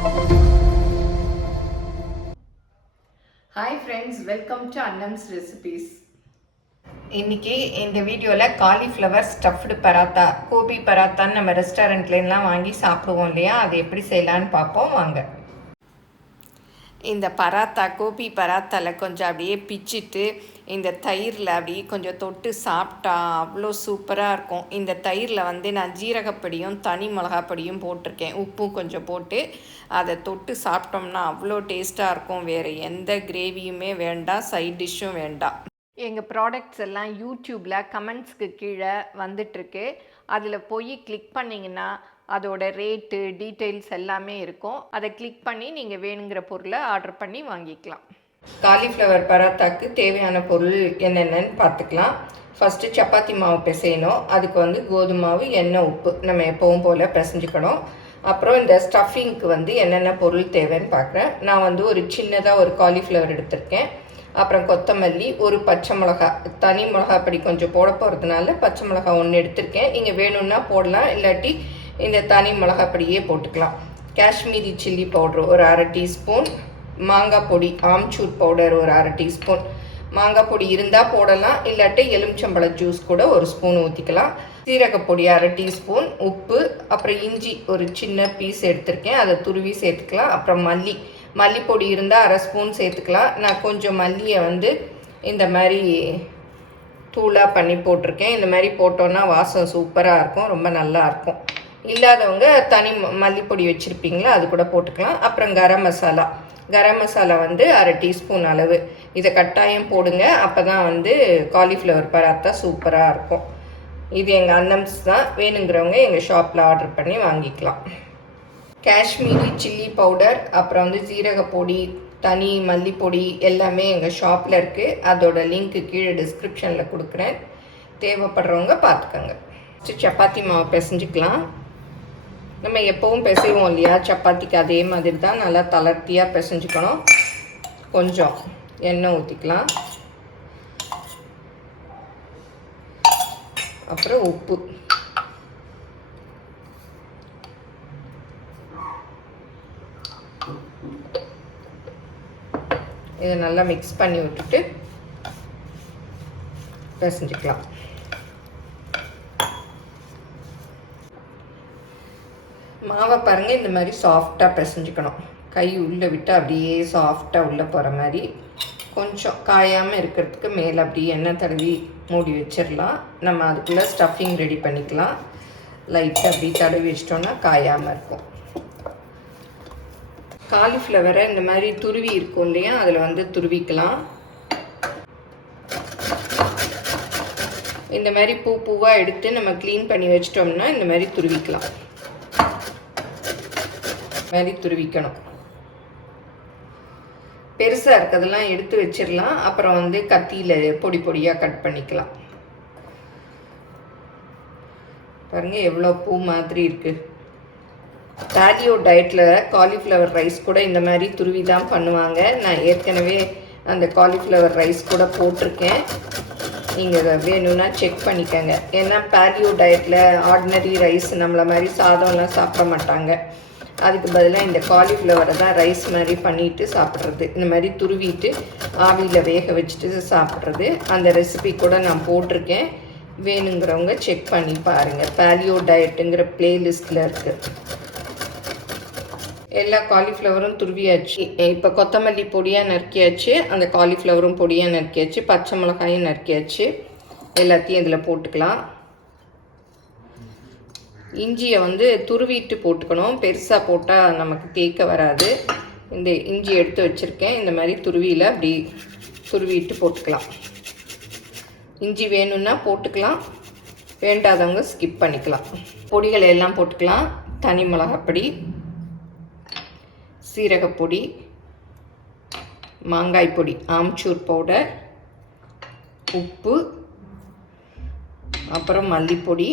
Hi friends, welcome to Annam's Recipes. இன்னைக்கு இந்த வீடியோவில் காலிஃப்ளவர் ஸ்டஃப்டு பராத்தா, கோபி பராத்தான்னு நம்ம ரெஸ்டாரண்ட்லாம் வாங்கி சாப்பிடுவோம் இல்லையா, அது எப்படி செய்யலான்னு பார்ப்போம் வாங்க. இந்த பராத்தா, கோபி பராத்தாவில் கொஞ்சம் அப்படியே பிச்சுட்டு இந்த தயிரில் அப்படியே கொஞ்சம் தொட்டு சாப்பிட்டா அவ்வளோ சூப்பராக இருக்கும். இந்த தயிரில் நான் ஜீரகப்பொடியும் தனி மிளகாப்பொடியும் போட்டிருக்கேன், உப்பும் கொஞ்சம் போட்டு அதை தொட்டு சாப்பிட்டோம்னா அவ்வளோ டேஸ்ட்டாக இருக்கும். வேறு எந்த கிரேவியுமே வேண்டாம், சைட் டிஷ்ஷும் வேண்டாம். எங்கள் ப்ராடக்ட்ஸ் எல்லாம் யூடியூப்பில் கமெண்ட்ஸ்க்கு கீழே வந்துட்டுருக்கு. அதில் போய் கிளிக் பண்ணிங்கன்னா அதோட ரேட்டு டீட்டெயில்ஸ் எல்லாமே இருக்கும். அதை கிளிக் பண்ணி நீங்கள் வேணுங்கிற பொருளை ஆர்டர் பண்ணி வாங்கிக்கலாம். காலிஃப்ளவர் பராத்தாக்கு தேவையான பொருள் என்னென்னு பார்த்துக்கலாம். ஃபஸ்ட்டு சப்பாத்தி மாவு பிசையணும். அதுக்கு கோதுமை மாவு, எண்ணெய், உப்பு நம்ம எப்பவும் போல் பிசைஞ்சுக்கணும். அப்புறம் இந்த ஸ்டஃபிங்க்கு என்னென்ன பொருள் தேவைன்னு பார்க்குறேன். நான் ஒரு சின்னதாக ஒரு காலிஃப்ளவர் எடுத்திருக்கேன். அப்புறம் கொத்தமல்லி, ஒரு பச்சை மிளகா, தனி மிளகாப்பொடி கொஞ்சம் போட போகிறதுனால பச்சை மிளகா ஒன்று எடுத்திருக்கேன். நீங்கள் வேணும்னா போடலாம், இல்லாட்டி இந்த தனி மிளகாப்பொடியே போட்டுக்கலாம். காஷ்மீரி சில்லி பவுட்ரு ஒரு 1/2 டீஸ்பூன், மாங்காய் பொடி ஆம்ச்சூர் பவுடர் ஒரு 1/2 டீஸ்பூன். மாங்காய் பொடி இருந்தால் போடலாம், இல்லாட்டி எலுமிச்சம்பழ ஜூஸ் கூட ஒரு ஸ்பூன் ஊற்றிக்கலாம். சீரகப்பொடி 1/2 டீஸ்பூன், உப்பு, அப்புறம் இஞ்சி ஒரு சின்ன பீஸ் எடுத்திருக்கேன், அதை துருவி சேர்த்துக்கலாம். அப்புறம் மல்லிப்பொடி இருந்தால் 1/2 ஸ்பூன் சேர்த்துக்கலாம். நான் கொஞ்சம் மல்லியை இந்த மாதிரி தூளாக பண்ணி போட்டிருக்கேன். இந்த மாதிரி போட்டோன்னா வாசம் சூப்பராக இருக்கும், ரொம்ப நல்லாயிருக்கும். இல்லாதவங்க தனி மல்லிப்பொடி வச்சுருப்பீங்களா, அது கூட போட்டுக்கலாம். அப்புறம் கரம் மசாலா 1/2 டீஸ்பூன் அளவு, இதை கட்டாயம் போடுங்க. அப்போ தான் காலிஃப்ளவர் பராத்தா சூப்பராக இருக்கும். இது எங்கள் அன்னம்ஸ் தான், வேணுங்கிறவங்க எங்கள் ஷாப்பில் ஆர்டர் பண்ணி வாங்கிக்கலாம். காஷ்மீரி சில்லி பவுடர், அப்புறம் ஜீரகப்பொடி, தனி மல்லிப்பொடி எல்லாமே எங்கள் ஷாப்பில் இருக்குது. அதோட லிங்க்கு கீழே டிஸ்கிரிப்ஷனில் கொடுக்குறேன், தேவைப்படுறவங்க பார்த்துக்கோங்க. சப்பாத்தி மாவு பிசைஞ்சிக்கலாம். நம்ம எப்போவும் பிசைவோம் இல்லையா சப்பாத்திக்கு, அதே மாதிரி தான் நல்லா தளர்த்தியாக பிசைஞ்சிக்கணும். கொஞ்சம் எண்ணெய் ஊற்றிக்கலாம். அப்புறம் உப்பு, இதை நல்லா மிக்ஸ் பண்ணி விட்டுட்டு பிசைஞ்சிக்கலாம். மாவை பாருங்கள், இந்த மாதிரி சாஃப்டாக பிசைஞ்சிக்கணும். கை உள்ளே விட்டு அப்படியே சாஃப்டாக உள்ளே போகிற மாதிரி, கொஞ்சம் காயாமல் இருக்கிறதுக்கு மேலே அப்படியே எண்ணெய் தடவி மூடி வச்சிடலாம். நம்ம அதுக்குள்ளே ஸ்டஃபிங் ரெடி பண்ணிக்கலாம். லைட்டாக அப்படி தடவி வச்சிட்டோன்னா காயாமல் இருக்கும். காலிஃப்ளவரை இந்த மாதிரி துருவி இருக்கும் இல்லையா, அதில் துருவிக்கலாம். இந்த மாதிரி பூவாக எடுத்து நம்ம க்ளீன் பண்ணி வச்சிட்டோம்னா இந்த மாதிரி துருவிக்கலாம். மாதிரி துருவிக்கணும். பெருசாக இருக்கிறதெல்லாம் எடுத்து வச்சிடலாம். அப்புறம் கத்தியில் பொடி பொடியாக கட் பண்ணிக்கலாம். பாருங்கள் எவ்வளோ பூ மாதிரி இருக்குது. பேலியோ டயட்டில் காலிஃப்ளவர் ரைஸ் கூட இந்த மாதிரி துருவி தான் பண்ணுவாங்க. நான் ஏற்கனவே அந்த காலிஃப்ளவர் ரைஸ் கூட போட்டிருக்கேன், நீங்கள் வேணும்னா செக் பண்ணிக்கோங்க. ஏன்னா பேலியோ டயட்டில் ஆர்டினரி ரைஸ் நம்மளை மாதிரி சாதம்லாம் சாப்பிட மாட்டாங்க. அதுக்கு பதிலாக இந்த காலிஃப்ளவரை தான் ரைஸ் மாதிரி பண்ணிவிட்டு சாப்பிட்றது, இந்த மாதிரி துருவிட்டு ஆவியில் வேக வச்சுட்டு சாப்பிட்றது. அந்த ரெசிபி கூட நான் போட்டிருக்கேன், வேணுங்கிறவங்க செக் பண்ணி பாருங்கள். பேலியோ டயட்டுங்கிற பிளேலிஸ்ட்டில் இருக்குது. எல்லா காலிஃப்ளவரும் துருவியாச்சு. இப்போ கொத்தமல்லி பொடியாக நறுக்கியாச்சு, அந்த காலிஃப்ளவரும் பொடியாக நறுக்கியாச்சு, பச்சை மிளகாயும் நறுக்கியாச்சு. எல்லாத்தையும் இதில் போட்டுக்கலாம். இஞ்சியை துருவிட்டு போட்டுக்கணும், பெருசாக போட்டால் நமக்கு தேய்க்க வராது. இந்த இஞ்சி எடுத்து வச்சுருக்கேன், இந்த மாதிரி துருவியில் அப்படி துருவிட்டு போட்டுக்கலாம். இஞ்சி வேணும்னா போட்டுக்கலாம், வேண்டாதவங்க ஸ்கிப் பண்ணிக்கலாம். பொடிகளை எல்லாம் போட்டுக்கலாம். தனி மிளகாப்பொடி, சீரகப்பொடி, மாங்காய் பொடி ஆம்ச்சூர் பவுடர், உப்பு, அப்புறம் மல்லிப்பொடி,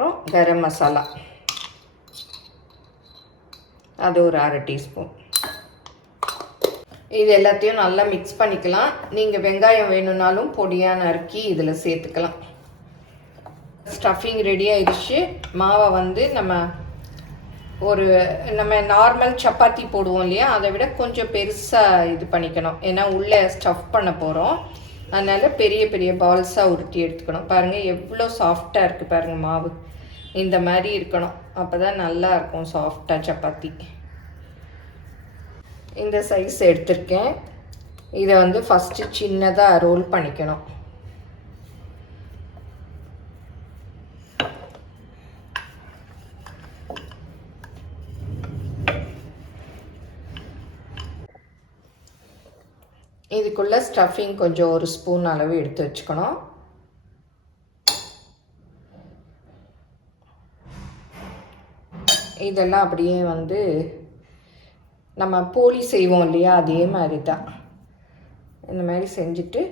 அப்புறம் கரம் மசாலா அது ஒரு 1/2 டீஸ்பூன். இது எல்லாத்தையும் நல்லா மிக்ஸ் பண்ணிக்கலாம். நீங்கள் வெங்காயம் வேணும்னாலும் பொடியாக நறுக்கி இதில் சேர்த்துக்கலாம். ஸ்டஃபிங் ரெடி ஆயிடுச்சு. மாவை நம்ம ஒரு நம்ம நார்மல் சப்பாத்தி போடுவோம் இல்லையா, அதை விட கொஞ்சம் பெருசாக இது பண்ணிக்கணும். ஏன்னா உள்ளே ஸ்டஃப் பண்ண போகிறோம். அதனால் பெரிய பெரிய பால்ஸாக உருட்டி எடுத்துக்கணும். பாருங்கள் எவ்வளோ சாஃப்டாக இருக்குது பாருங்கள் மாவு. இந்த மாதிரி இருக்கணும். அப்போ தான் நல்லாயிருக்கும் சாஃப்டாக சப்பாத்தி. இந்த சைஸ் எடுத்திருக்கேன். இதை வந்து ஃபஸ்ட்டு சின்னதாக ரோல் பண்ணிக்கணும். இதுக்குள்ளே ஸ்டஃபிங் கொஞ்சம் ஒரு ஸ்பூன் அளவு எடுத்து வச்சுக்கணும். இதெல்லாம் அப்படியே வந்து நம்ம போலி செய்வோம் இல்லையா, அதே மாதிரி தான். இந்த மாதிரி செஞ்சுட்டு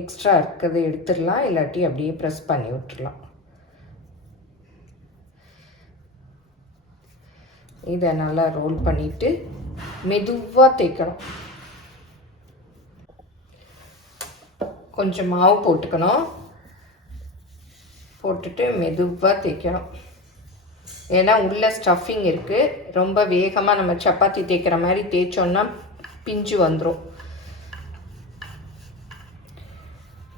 எக்ஸ்ட்ரா இருக்கிறத எடுத்துடலாம், இல்லாட்டி அப்படியே ப்ரெஸ் பண்ணி விட்டுடலாம். இதை நல்லா ரோல் பண்ணிவிட்டு மெதுவாக தேய்க்கணும். கொஞ்சம் மாவு போட்டுக்கணும். போட்டுட்டு மெதுவாக தேய்க்கணும். ஏன்னா உள்ளே ஸ்டஃபிங் இருக்குது. ரொம்ப வேகமாக நம்ம சப்பாத்தி தேய்க்கிற மாதிரி தேய்ச்சோன்னா பிஞ்சு வந்துடும்.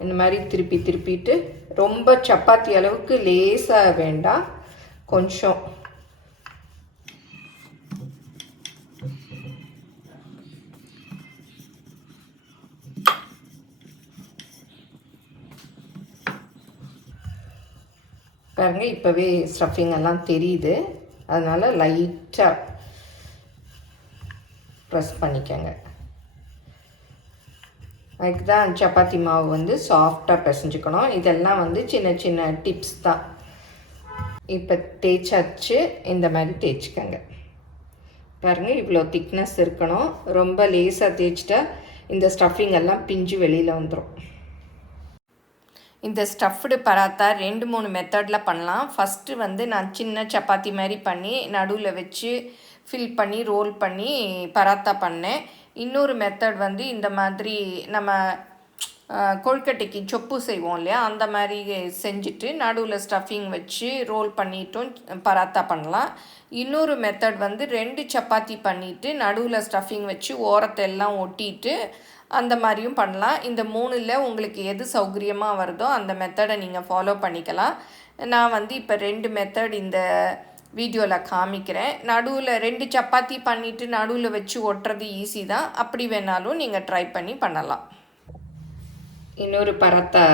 இந்த மாதிரி திருப்பி திருப்பிட்டு ரொம்ப சப்பாத்தி அளவுக்கு லேசாக வேண்டாம், கொஞ்சம் பாருங்க. இப்போவே ஸ்டஃபிங் எல்லாம் தெரியுது. அதனால் லைட்டாக ப்ரெஸ் பண்ணிக்கோங்க. அதுக்கு தான் சப்பாத்தி மாவு வந்து சாஃப்டாக பிசைஞ்சுக்கணும். இதெல்லாம் வந்து சின்ன சின்ன டிப்ஸ் தான். இப்போ தேய்ச்சாச்சு. இந்த மாதிரி தேய்ச்சிக்கோங்க. பாருங்கள் இவ்வளோ திக்னஸ் இருக்கணும். ரொம்ப லேசாக தேய்ச்சிட்டா இந்த ஸ்டஃபிங் எல்லாம் பிஞ்சு வெளியில் வந்துடும். இந்த ஸ்டஃப்டு பராத்தா 2-3 மெத்தடில் பண்ணலாம். ஃபஸ்ட்டு வந்து நான் சின்ன சப்பாத்தி மாதிரி பண்ணி நடுவில் வச்சு ஃபில் பண்ணி ரோல் பண்ணி பராத்தா பண்ணேன். இன்னொரு மெத்தட் வந்து இந்த மாதிரி நம்ம கொழுக்கட்டைக்கு சொப்பு செய்வோம் இல்லையா, அந்த மாதிரி செஞ்சுட்டு நடுவில் ஸ்டஃபிங் வச்சு ரோல் பண்ணிட்டும் பராத்தா பண்ணலாம். இன்னொரு மெத்தட் வந்து 2 சப்பாத்தி பண்ணிவிட்டு நடுவில் ஸ்டஃபிங் வச்சு ஓரத்தை எல்லாம் ஒட்டிட்டு அந்த மாதிரியும் பண்ணலாம். இந்த 3ல் உங்களுக்கு எது சௌகரியமாக வருதோ அந்த மெத்தடை நீங்கள் ஃபாலோ பண்ணிக்கலாம். நான் வந்து இப்போ 2 மெத்தட் இந்த வீடியோவில் காமிக்கிறேன். நடுவில் 2 சப்பாத்தி பண்ணிவிட்டு நடுவில் வச்சு ஒட்டுறது ஈஸி தான். அப்படி வேணாலும் நீங்கள் ட்ரை பண்ணி பண்ணலாம். இன்னொரு பராத்தா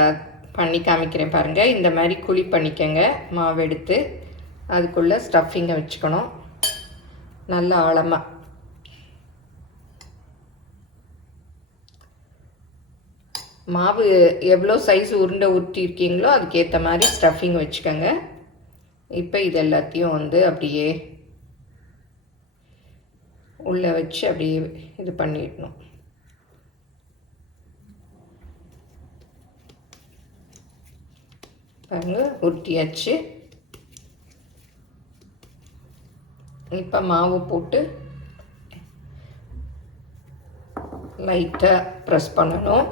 பண்ணி காமிக்கிறேன் பாருங்கள். இந்த மாதிரி குழி பண்ணிக்கங்க. மாவு எடுத்து அதுக்குள்ளே ஸ்டஃபிங்கை வச்சுக்கணும் நல்ல ஆழமாக. மாவு எவ்வளோ சைஸ் உருண்டை உருட்டியிருக்கீங்களோ அதுக்கேற்ற மாதிரி ஸ்டஃபிங் வச்சுக்கோங்க. இப்போ இது எல்லாத்தையும் வந்து அப்படியே உள்ளே வச்சு அப்படியே இது பண்ணிடணும். பாருங்க உருட்டியாச்சு. இப்போ மாவு போட்டு லைட்டாக ப்ரெஸ் பண்ணணும்.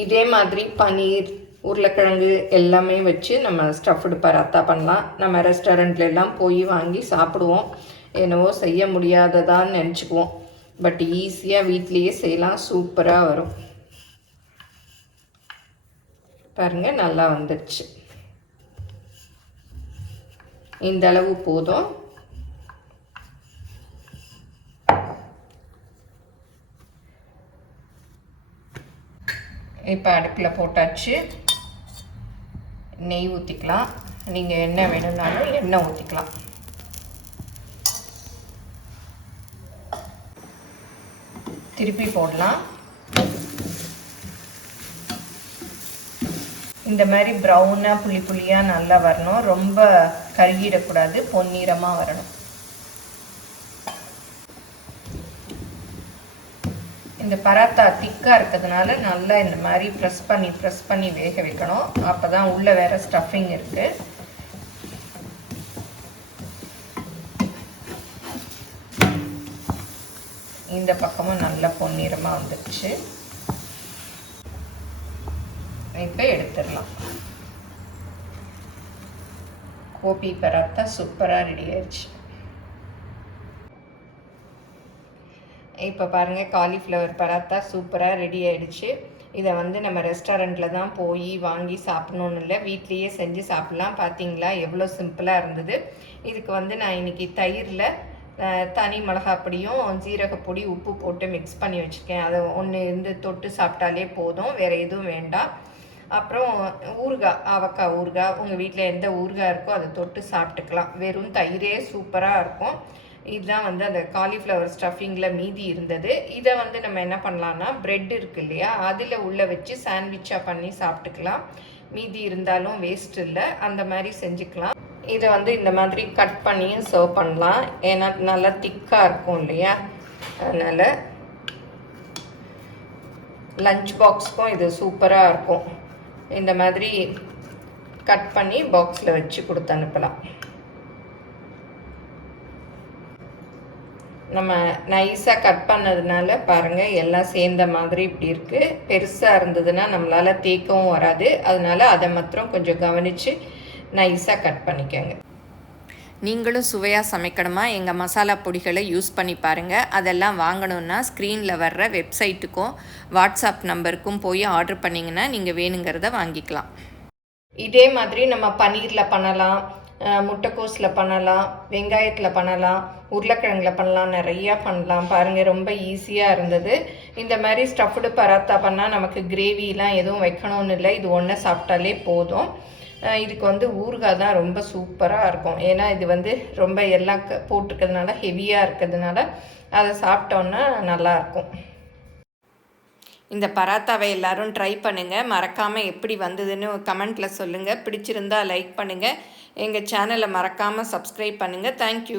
இதே மாதிரி பன்னீர் உருளைக்கிழங்கு எல்லாமே வச்சு நம்ம ஸ்டஃப்டு பராத்தா பண்ணலாம். நம்ம ரெஸ்டாரண்ட்ல எல்லாம் போய் வாங்கி சாப்பிடுவோம். என்னவோ செய்ய முடியாததான்னு நினச்சிக்குவோம். பட் ஈஸியாக வீட்லேயே செய்யலாம். சூப்பராக வரும். பாருங்கள் நல்லா வந்துடுச்சு. இந்த அளவு போதும். இப்போ அடுப்பில் போட்டாச்சு. நெய் ஊற்றிக்கலாம். நீங்கள் என்ன வேணும்னாலும் எண்ணெய் ஊற்றிக்கலாம். திருப்பி போடலாம். இந்த மாதிரி ப்ரௌனாக புளி புளியாக நல்லா வரணும். ரொம்ப கருகிடக்கூடாது, பொன்னிறமாக வரணும். இந்த பராத்தா திக்காக இருக்கிறதுனால நல்லா இந்த மாதிரி ப்ரெஸ் பண்ணி வேக வைக்கணும். அப்போ தான் உள்ளே வேறு ஸ்டஃபிங் இருக்குது. இந்த பக்கமும் நல்லா பொன்னிறமாக வந்துடுச்சு. இப்போ எடுத்துடலாம். கோபி பராத்தா சூப்பராக ரெடி ஆயிடுச்சு. இப்போ பாருங்கள், காலிஃப்ளவர் பராத்தா சூப்பராக ரெடி ஆகிடுச்சு. இதை வந்து நம்ம ரெஸ்டாரண்ட்டில் தான் போய் வாங்கி சாப்பிட்ணுன்னு இல்லை, வீட்லேயே செஞ்சு சாப்பிட்லாம். பார்த்தீங்களா எவ்வளோ சிம்பிளாக இருந்தது. இதுக்கு வந்து நான் இன்றைக்கி தயிரில் தனி மிளகாப்பொடியும் ஜீரகப்பொடி உப்பு போட்டு மிக்ஸ் பண்ணி வச்சுருக்கேன். அதை ஒன்று இருந்து தொட்டு சாப்பிட்டாலே போதும், வேறு எதுவும் வேண்டாம். அப்புறம் ஊறுகாய், ஆவக்காய் ஊறுகாய், உங்கள் வீட்டில் எந்த ஊறுகாய் இருக்கோ அதை தொட்டு சாப்பிட்டுக்கலாம். வெறும் தயிரே சூப்பராக இருக்கும். இதுதான் வந்து அந்த காலிஃப்ளவர் ஸ்டஃபிங்கில் மீதி இருந்தது. இதை வந்து நம்ம என்ன பண்ணலான்னா, ப்ரெட் இருக்குது இல்லையா, அதில் உள்ளே வச்சு சாண்ட்விச்சாக பண்ணி சாப்பிட்டுக்கலாம். மீதி இருந்தாலும் வேஸ்ட் இல்லை, அந்த மாதிரி செஞ்சுக்கலாம். இதை வந்து இந்த மாதிரி கட் பண்ணியும் சர்வ் பண்ணலாம். ஏன்னா நல்லா திக்காக இருக்கும் இல்லையா, அதனால் லஞ்ச் பாக்ஸ்க்கும் இது சூப்பராக இருக்கும். இந்த மாதிரி கட் பண்ணி பாக்ஸில் வச்சு கொடுத்து அனுப்பலாம். நம்ம நைஸாக கட் பண்ணதுனால பாருங்கள் எல்லாம் சேர்ந்த மாதிரி இப்படி இருக்குது. பெருசாக இருந்ததுன்னா நம்மளால் தேக்கவும் வராது. அதனால் அதை மாத்திரம் கொஞ்சம் கவனித்து நைஸாக கட் பண்ணிக்கோங்க. நீங்களும் சுவையாக சமைக்கணுமா, எங்கள் மசாலா பொடிகளை யூஸ் பண்ணி பாருங்கள். அதெல்லாம் வாங்கணுன்னா ஸ்க்ரீனில் வர்ற வெப்சைட்டுக்கும் வாட்ஸ்அப் நம்பருக்கும் போய் ஆர்டர் பண்ணிங்கன்னா நீங்கள் வேணுங்கிறத வாங்கிக்கலாம். இதே மாதிரி நம்ம பன்னீரில் பண்ணலாம், முட்டைக்கோஸில் பண்ணலாம், வெங்காயத்தில் பண்ணலாம், உருளைக்கிழங்கில் பண்ணலாம், நிறையா பண்ணலாம். பாருங்கள் ரொம்ப ஈஸியாக இருந்தது. இந்த மாதிரி ஸ்டஃப்டு பராத்தா பண்ணால் நமக்கு கிரேவிலாம் எதுவும் வைக்கணும்னு இல்லை, இது ஒன்று சாப்பிட்டாலே போதும். இதுக்கு வந்து ஊறுகாய் தான் ரொம்ப சூப்பராக இருக்கும். ஏன்னா இது வந்து ரொம்ப எல்லாம் போட்டிருக்கிறதுனால ஹெவியாக இருக்கிறதுனால அதை சாப்பிட்டோன்னா நல்லாயிருக்கும். இந்த பராத்தாவை எல்லோரும் ட்ரை பண்ணுங்கள். மறக்காமல் எப்படி வந்ததுன்னு கமெண்ட்டில் சொல்லுங்கள். பிடிச்சிருந்தால் லைக் பண்ணுங்கள். எங்கள் சேனலை மறக்காமல் சப்ஸ்கிரைப் பண்ணுங்கள். தேங்க்யூ.